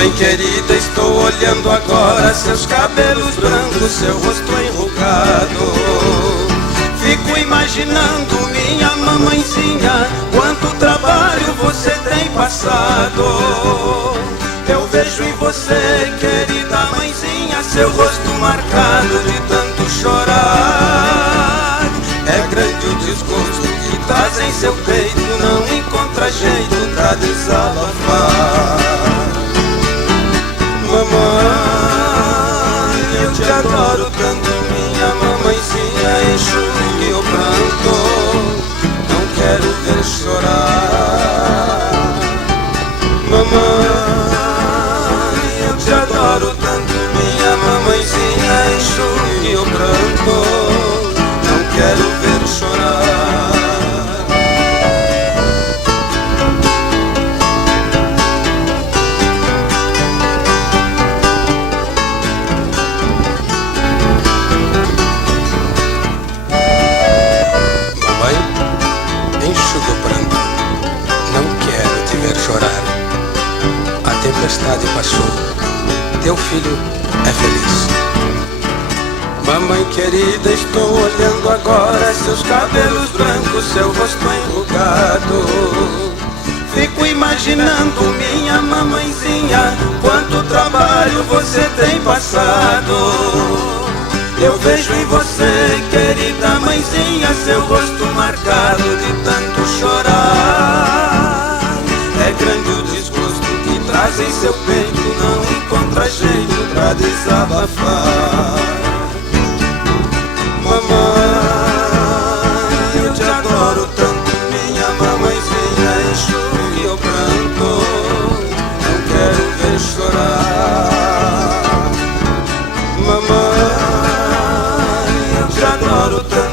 Mamãe querida, estou olhando agora seus cabelos brancos, seu rosto enrugado. Fico imaginando minha mamãezinha, quanto trabalho você tem passado. Eu vejo em você, querida mãezinha, seu rosto marcado de tanto chorar. É grande o desgosto que traz em seu peito, não encontra jeito pra desabafar. Mamãe, eu te adoro tanto, minha mamãezinha, enxugue o pranto, não quero ver chorar. Mamãe, eu te adoro tanto, minha mamãezinha, enxugue o pranto, não quero ver chorar. Enxuga o pranto, não quero te ver chorar. A tempestade passou, teu filho é feliz. Mamãe querida, estou olhando agora seus cabelos brancos, seu rosto enrugado. Fico imaginando minha mamãezinha, quanto trabalho você tem passado. Eu vejo em você, querida mãezinha, seu rosto marcado de tanto chorar. É grande o desgosto que traz em seu peito, não encontra jeito pra desabafar. Mamãe, eu te adoro tanto, minha mamãezinha, enxugue o pranto, não quero ver chorar. Mamãe, eu te adoro tanto,